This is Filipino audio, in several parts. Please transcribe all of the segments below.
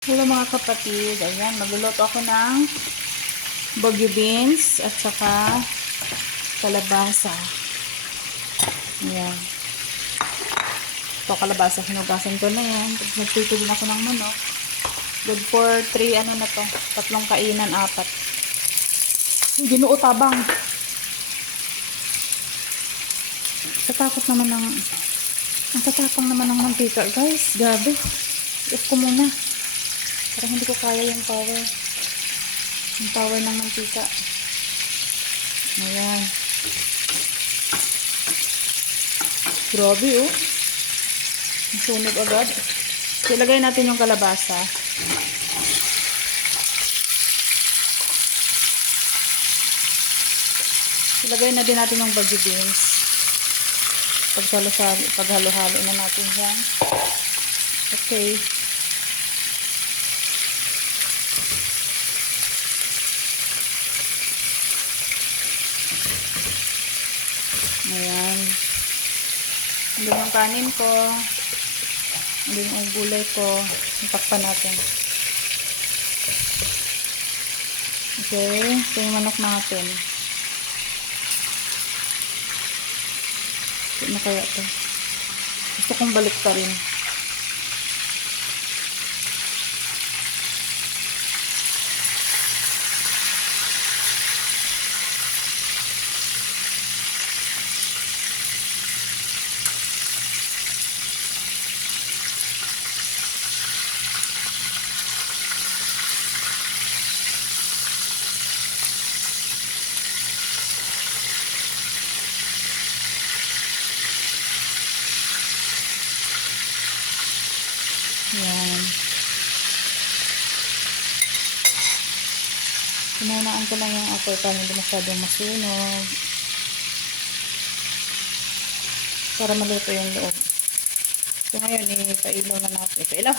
Hello mga kapatid, ayan, magluluto ako ng bagyo beans at saka kalabasa. Ayan. Ito kalabasa, hinugasan ko na yan. Nagtito din ako ng manok. Good for 3, ano na to, 3 kainan, 4. Ginoo tabang. Tatakot naman ng, ang tatapang naman ng mantika, guys. Gabi. If ko muna. Parang hindi ko kaya yung power. Yung power ng mantika. Ayan. Grabe oh. Nasunog agad. Ilagay natin yung kalabasa. Ilagay na din natin yung bagyo beans. Paghalo-halo na natin yan. Okay. Ayan. Andun yung kanin ko. Andun yung gulay ko. Itakpan natin. Okay. Ito yung manok natin. Ito na kaya ito. Gusto kong balik pa rin. Yan. Pinanaan ko lang yung apple para hindi masyadong masunog. Para maluto yung loob. So ngayon, ipailaw na natin. Ipailaw!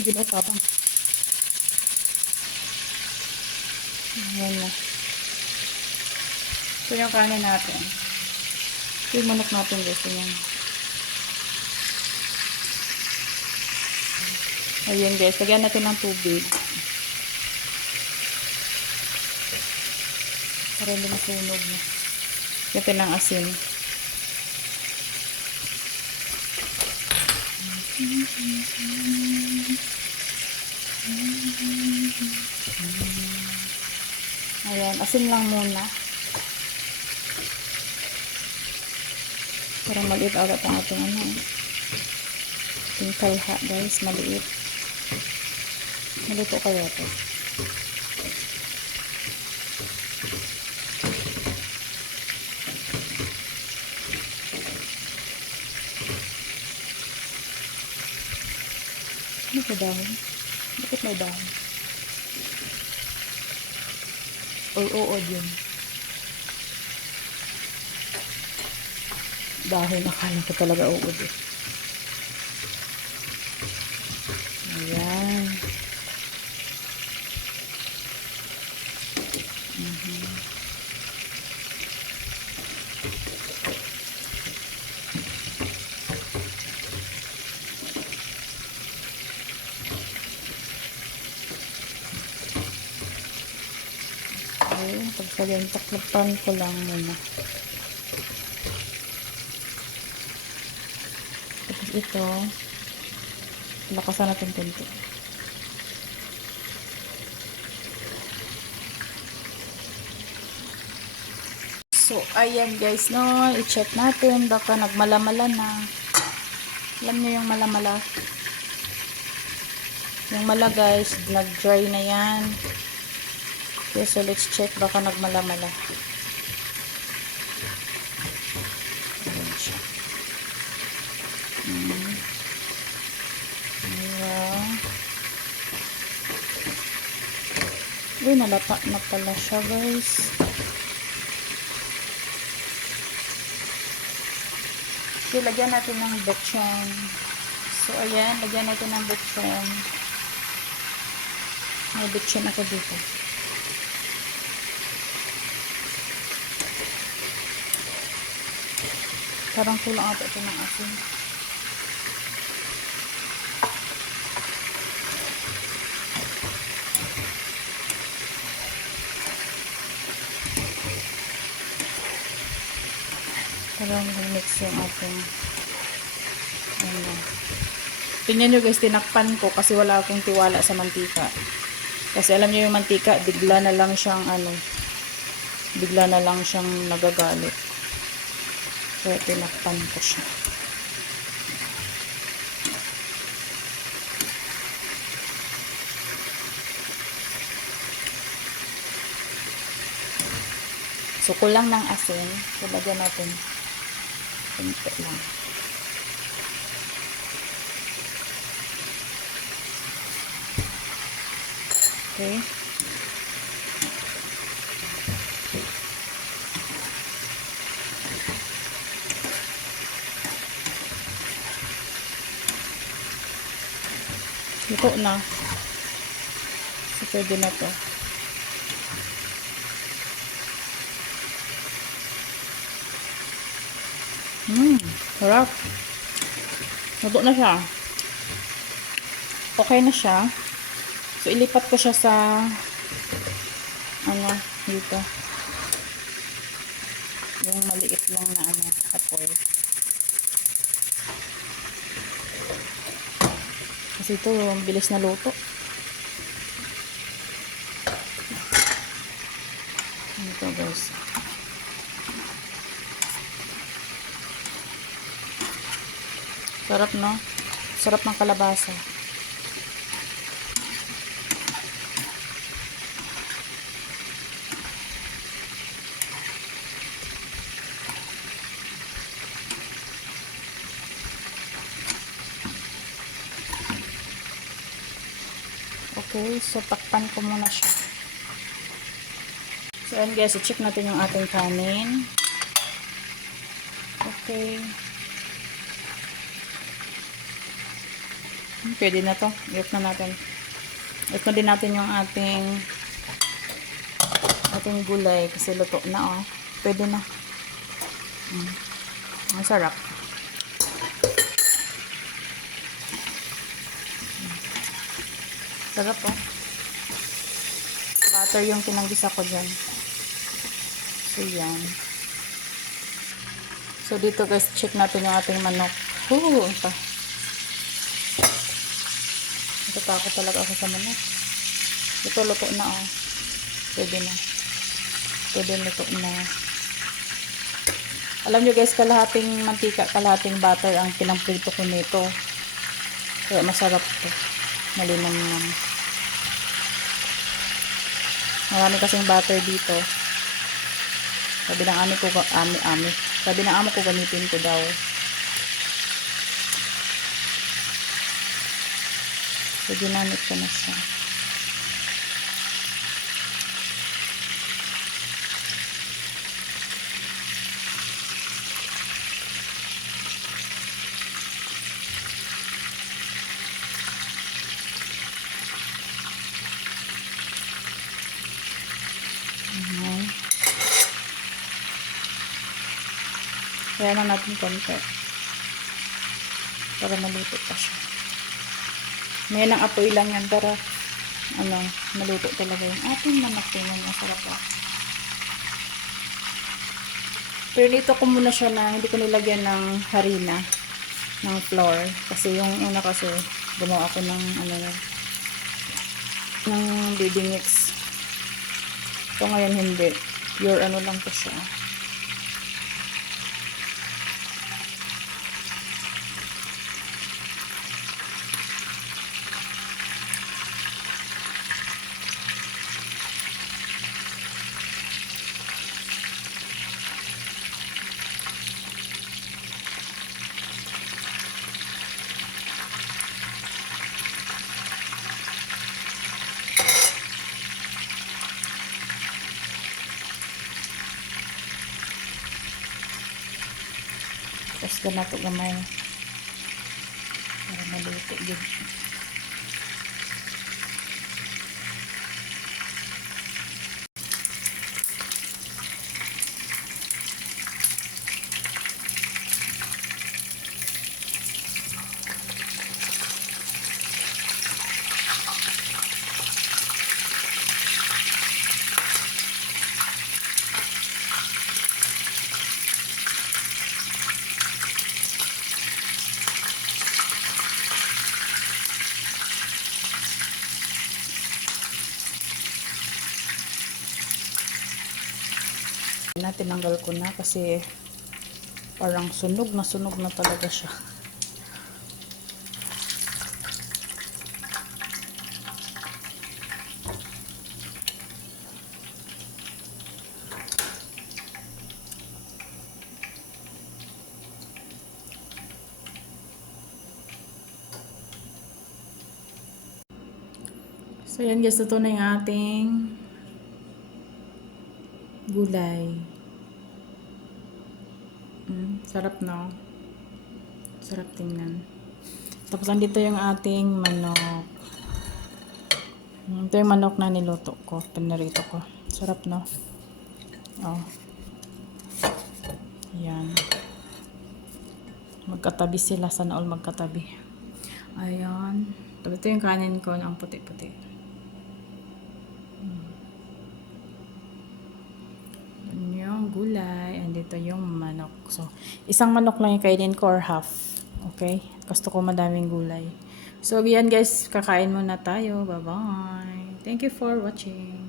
Uy, ginoo tabang. Ayan na. Ito yung kanin natin. Ito yung manok natin guys. Ayan. Ayan guys, lagyan natin ng tubig. Para hindi masunog. Lagyan ng asin. Ayan, asin lang muna. Parang maliit agad ang ating ating kalha guys, maliit. Maluto kaya ito. Ano ito dahon? Bakit may dahon? Oo, yun. Dahon, akala ko talaga uod eh. Ayan. Okay, pagsagantak-lapan ko lang muna. Tapos ito, lakasan natin konti. So, ayan guys, no, i-check natin, baka nagmalamala na. Alam nyo yung malamala. Yung mala guys, nag-dry na yan. Okay, so let's check, baka nagmalamala. Ayan siya. Wow. Uy, nalata na pala siya guys. Okay, lagyan natin ng betchin. So, ayan, lagyan natin ng betchin. May betchin ako dito. Parang kulang ata ito ng asin. Para mix yung ating ano. Tingnan nyo guys, tinakpan ko kasi wala akong tiwala sa mantika. Kasi alam nyo yung mantika, bigla na lang siyang nagagalit. Kaya tinakpan ko siya. So, kulang ng asin. So, lagyan natin. Kunti lang. Okay. Luto na. So, pwede na to. Sarap. Luto na siya. Okay na siya. So, ilipat ko siya sa dito. Yung maliit lang na apoy. Kasi ito, bilis na luto. Ito guys. Sarap, no? Sarap ng kalabasa. Okay, so takpan ko muna siya. So, ayan guys, i-check natin yung ating kanin. Okay. Pwede na to. I-off na natin. I-off na din natin yung ating gulay kasi luto na, oh. Pwede na. Ang sarap. Sarap, oh. Butter yung tinanggisa ko dyan. So, yan. So, dito guys, check natin yung ating manok. Ito. Natatakot talaga ako sa manok. Ito, luto na, oh. Pwede na. Pwede luto na. Alam nyo guys, kalahating mantika, kalahating butter ang pinamprito ko nito. Kaya masarap to. Malinam naman. Marami kasing butter dito. Sabi ng amo ko, Sabi ng amo ko, gamitin ko daw. So, ginamit ko na siya. Kaya na natin konti. Para maluto pa siya. May ng apoy lang yan para maluto talaga yung ating manok. Masarap pa. Pero dito ko muna siya na hindi ko nilagyan ng harina, ng flour. Kasi yung una kasi gumawa ako ng ng baby mix. So ngayon hindi. Pure lang po siya. Tapos ka na ito gamay para maluto yun. Tinanggal ko na kasi parang sunog na talaga siya. So yan guys, ito na yung ating gulay. Sarap no? Sarap tingnan. Tapos andito yung ating manok. Ito yung manok na niluto ko, pinarito ko. Sarap no? Oh. Yan. Magkatabi sila, sana all magkatabi. Ayan. Tapos ito yung kanin ko, ang puti-puti. Yung gulay, andito yung manok. So, isang manok lang yung kainin ko or half. Okay? Gusto ko madaming gulay. So, yan guys, kakain muna tayo. Bye-bye. Thank you for watching.